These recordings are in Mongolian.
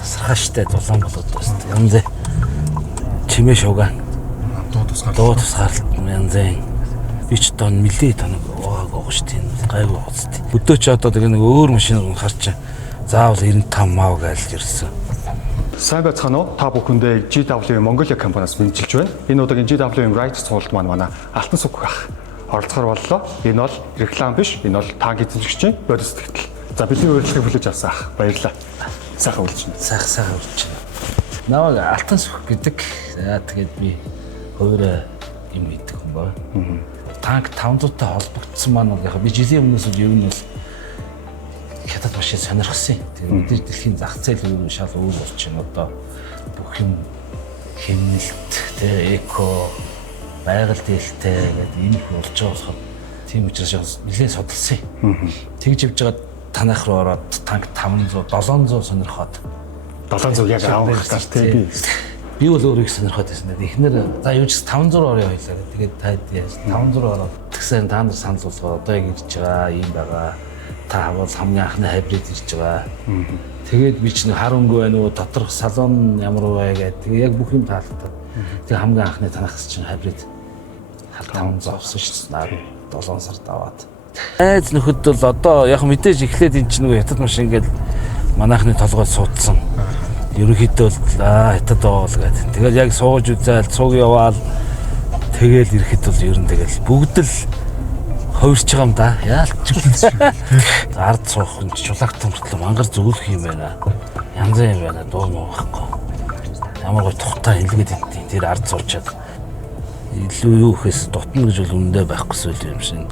тасархааштай дулаан болоод байна. Янз чимээ шуган. Дуу тусгаарлалт янзын бич тон мэлээ тоног уугаа штий гайгүй гоцтой. Өдөө ч одоо тэгээ нэг өөр машиныг харч заавал 95 мав гэж ирсэн. Сайн байцгаана уу? Та бүхэндээ GW Mongolia компаниас мэдчилж байна. Энэ удаагийн GW Rights цуглалт манай Алтан сүг ах оролцохоор боллоо. Энэ бол реклам биш. Энэ бол танк эзэмшигчийн бодис сэтгэл. За бидний урилгыг хүлээж авсан ах. Баярлалаа. Сайхан үлдчихнэ. Сайхан үлдчихнэ. Наваг Алтан сүг гэдэг. За тэгээд би өөрөө юм хийдэг юм байна. Танк 500-тай холбогдсон маань бол яг би жилийн өмнөөс юу нь бол хятад машин сонирхсан. Тэгээд өдөр дэлхийн зах зээл өөр шал өөр болчихно. Одоо бүх юм хэмнэлт, эко, байгаль дээлтэй гэдэг юм их болж байгаа болохоор тийм учраас нэлээд судалсан. Тэгж явж байгаа танах руу ороод танк 500, 700 сонирхоод 700 яг авах гэж тийм би бол өөрөө их сонирхоод байсан. Эхнэр за юу ч 500 орё хоёлаа. Тэгээд таад 500 ороод тэгсэн та нар санал болгоо. Одоо яг ирж байгаа юм байгаа. Та бол хамгийн анхны хайбрид ирж байгаа. Тэгээд би ч нэг хар өнгө байна уу, доторх салон ямар вэ гэдэг. Тэгээ яг бүх юм таалтаа. Тэгээ хамгийн анхны танахс чинь хайбрид 500 авсан шүү дээ. 7 сард аваад. Айз нөхөд бол одоо яг мэдээж эхлээд эн чинь нэг хятад машин ингээл манайхны толгойд суудсан. Ерөнхийдөө бол хятад оол гэдэг. Тэгээд яг сууж үзээл, цуг яваал тэгэл ирэхэд бол ер нь тэгэл бүгд л хувирч байгаа юм да. Яалч. Ард суух нь чулагт мөртлөө мангар зөвлөх юм байна. Янз юм байна. Дуу муу байхгүй. Ямар гоо тухтай хэлгээд энэ тэр ард суучаад илүү юу гэхээс дутна гэж бол үнэндээ байхгүй зүйл юм шин.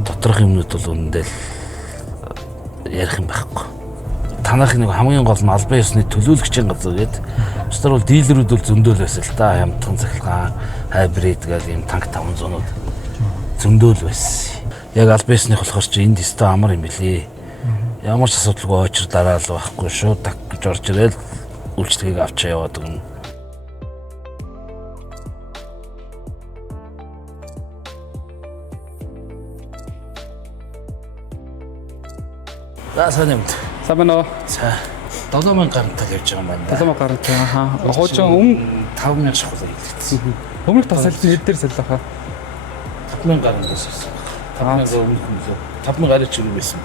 Доторх юмнууд бол үнэндээ л ярих юм байхгүй. Танах нэг хамгийн гол нь албан ёсны төлөөлөгчийн газар гэдэг. Бусдаар бол дилерүүд бол зөндөөл байсан л да. Хямдхан цахилгаан, хайбрид гэдэг юм танк 500-ууд зөндөөл байсан. Яг албан ёсных болохоор чи энд өстой амар юм билий. Ямар ч асуудалгүй очир дараал байхгүй шүү. Так гэж орж ирэл үйлчлэгийг авчаа яваад өгнө. За сайн юм. Сабано. За 7000 гарантал явж байгаа юм байна. 7000 гарантай. Ахаа. Хуучин өмнө 5000 шахуулаа хэлсэн. өмнөх тасалж хэд дээр саллахаа? 5000 гарантаас ирсэн. 5000 өмнөх юм лөө. 5000 гарч ирсэн байсан.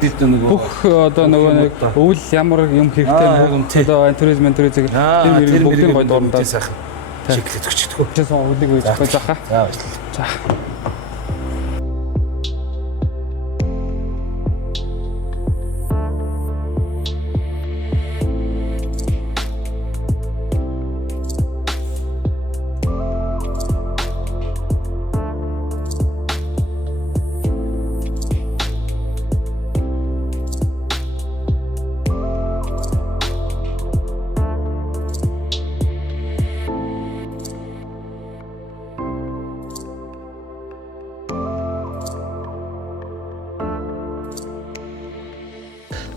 Бид нөгөө бүх одоо нөгөө нэг өвөл ямар юм хэрэгтэй одоо туризм энэ бүгдийн гой дурандаа сайхан чеклээд өчтгөө. Тэс өвлийг үйж авах заахаа. За. За.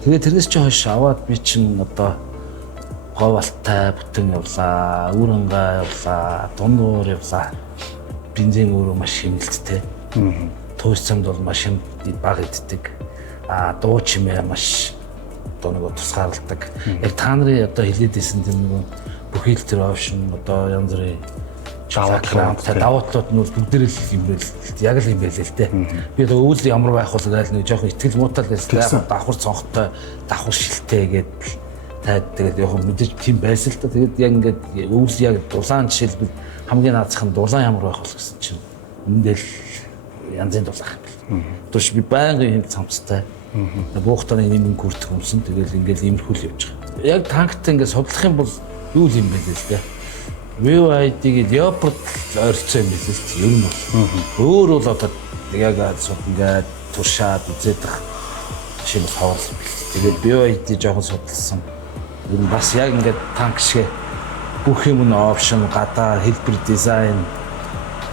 Тэгээд тэрнээс чи хойш аваад би чинь одоо говалтай бүтэн явлаа, үүрэнгээ явлаа, дундуур явлаа. Бензин өөрөө маш хэмнэлттэй. Туурь цамд бол машин бага иддэг. Дуу чимээ маш одоо нэг тусгаарладаг. Яг та нарын одоо хэлээдсэн тэр нэг бүхэл тэр опшн одоо янз бүрийн даваатлууд нь бүгдээр л юм байл. Яг л юм байл л дээ. Би одоо өвөл ямар байх вэ гэж нэг жоохон итгэл муутай л байсан. Давхар цонхтой, давхар шилтэй гэдэг таад тэгээд яг мэдээж тийм байсан л та. Тэгээд яг ингээд өвөл яг дулаан жишээлбэл хамгийн наацх нь дулаан ямар байх вэ гэсэн чинь үндэл янзын дулаах юм бэл. Төвш би байнгын юм цамцтай. Буухтаны нэмэн хүртэх юмсан. Тэгээд ингээд имерхүүл явж байгаа. Яг танктай ингээд судлах юм бол юу юм бэ л дээ. VID-ийг Leopard ойролцоо юм билээ л юм бол. Өөр бол одоо яг сууд ингээд туршаад үзээдэх шиг хавар. Тэгээд VID жоохон судалсан. Ер нь бас яг ингээд танк шиг бүх юм нь опшн, гадаа, хэлбэр, дизайн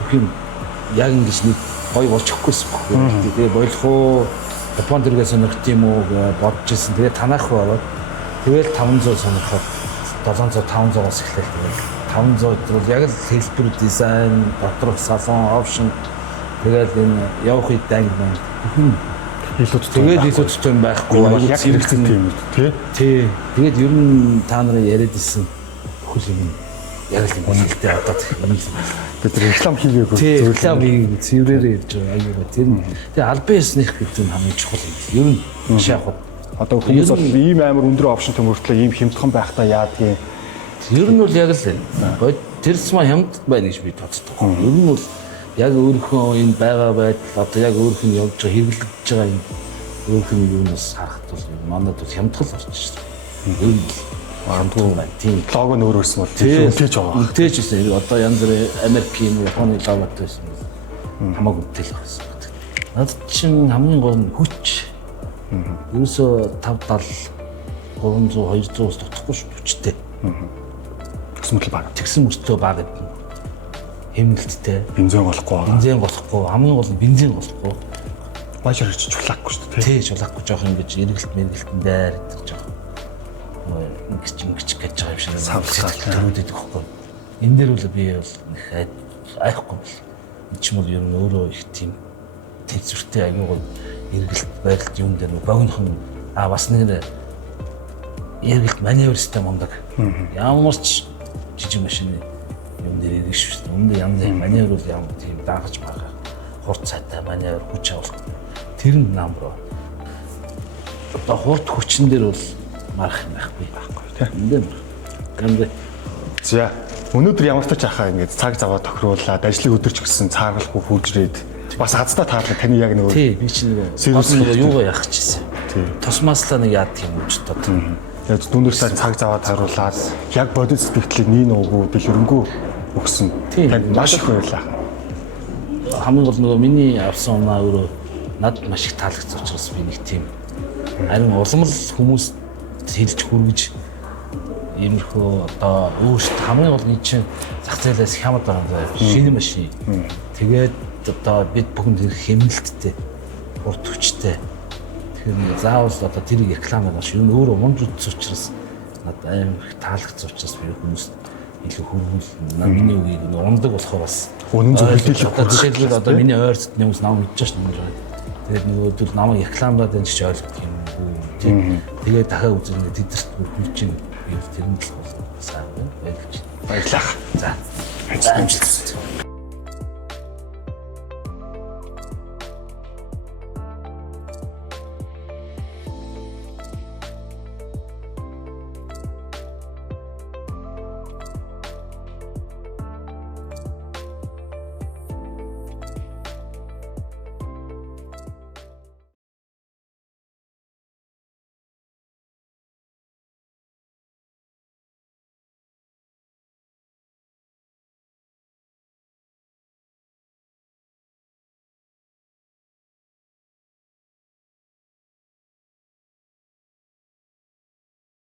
бүх юм яг ингэж нэг гоё болж өгөхгүйсэн баг. Тэгээд болох уу? Японд дэргээ сонирхт юм уу гэж бодож ирсэн. Тэгээд танах болоод тэгэл 500 сонирхоод 700, 500-аас эхлэв. 500 бол яг л хэлбэр, дизайн, доторх салон, опшн тэгэл энэ явах үед анги илүү Тэгээд илүү төтөн байхгүй аюул яг хэрэгцээ тийм үү тий. Тий. Тэгээд ер нь та нарын яриад ирсэн бүхэл юм яг л юм хэлтэй одоо юм. Бид реклам хийгээгүй Тий, реклам цэврээрээ ирж байгаа аюугаа тэр нь. Тэгээ албан ёсных гэдэг нь хамгийн чухал юм. Ер нь шахах. Одоо хүмүүс бол ийм амар өндөр опшнтэй мөртлөө ийм хямдхан байхдаа яадгийн. Ер нь бол яг л тэрс маа хямд байна гэж би боддог. Ер нь бол яг өөрийнхөө энэ байгаа байдал одоо яг өөрөх нь явж байгаа хэрэглэж байгаа энэ өөрөх нь юунаас харахад бол манайд бол хямдхал болчихсон. Ер нь хямдхан байна. Тийм. Лого нь өөр өрсөн бол тийм үлдээж байгаа. Үлдээж ирсэн. Одоо янз бүрийн Америкийн, Японы логотой байсан. Хамаагүй үлдээл байсан. Надад чинь хамгийн гол нь хүч. Ерөөсөө 50 70 300 200-аас тутахгүй шүү хүчтэй. Тэгсмэл баг. Тэгсэн мөртлөө баг гэдэг. Хэмнэлттэй. Бензин голохгүй байгаа. Бензин голохгүй, хамгийн гол нь бензин голохгүй. Баашаар хийж чулаахгүй шүү дээ. Тий, чулаахгүй жоох ингэж эргэлтэн дээр идэх жоох. Ингэж гэж байгаа юм шиг савлах төрөөд идэх хөхгүй. Энэ дээр бол би бол их айхгүй бол. Энд ч юм бол ер нь өөрөө их тийм тэнцвэртэй аягүй гол эргэлт байдалд юм дээр богинохон бас нэг эргэлт маневр систем ундаг. Ямар ч жижиг машины юм дээр эргэж шүү дээ. Өмнө янз бүрийн маневр бол ямар тийм даахж байгаа. Хурд цайтай маневр хүч авах. Тэр нь намбар. Одоо хурд хүчин дээр бол марах юм байхгүй тийм. Эндээ гэмдэ. За өнөөдөр ямар ч ахаа ингэж цаг заваа тохируулаад ажлын өдөрч гисэн цааргалгүй хүүжрээд бас азтай таарлаа таны яг нөгөө. Тий, би чинь нөгөө юугаа яах гэсэн. Тий. Тосмаслаа нэг яадаг юм уу ч одоо. Яг дүндэрсээ цаг заваа тааруулаад яг бодит сэтгэлийг нэг нүгүү дэлгэрэнгүй өгсөн. Танд маш их баярлалаа. Хамгийн гол нөгөө миний авсан унаа өөрөө надад маш их таалагдсан учраас би нэг тийм харин уламл хүмүүс хэлж хүргэж иймэрхүү одоо өөрсдөө хамгийн гол нь чинь зах зээлээс хямд байгаа юм. Шинэ машин. Тэгээд одоо бид бүхэнд хэмнэлттэй урт хүчтэй. Тэгэхээр заавал одоо тэрийг реклам байгаа шүү. Өөрөө мунж утас учраас надад амар их таалагдсан учраас би хүмүүст илүү хөрвөл миний үгийг ундаг болохоор бас үнэн зөв хэлэлцэх. Одоо жишээлбэл одоо миний ойр зүйн хүмүүс намайг мэдчихэж байна. Тэгээд нөгөөдөл намайг рекламадад энэ ч ойлгох юм уу тийм. Тэгээд дахиад үзэн тэдэрт хүрч ийн би тэр нь л сайн байна. Баярлалаа. За. За амжилт.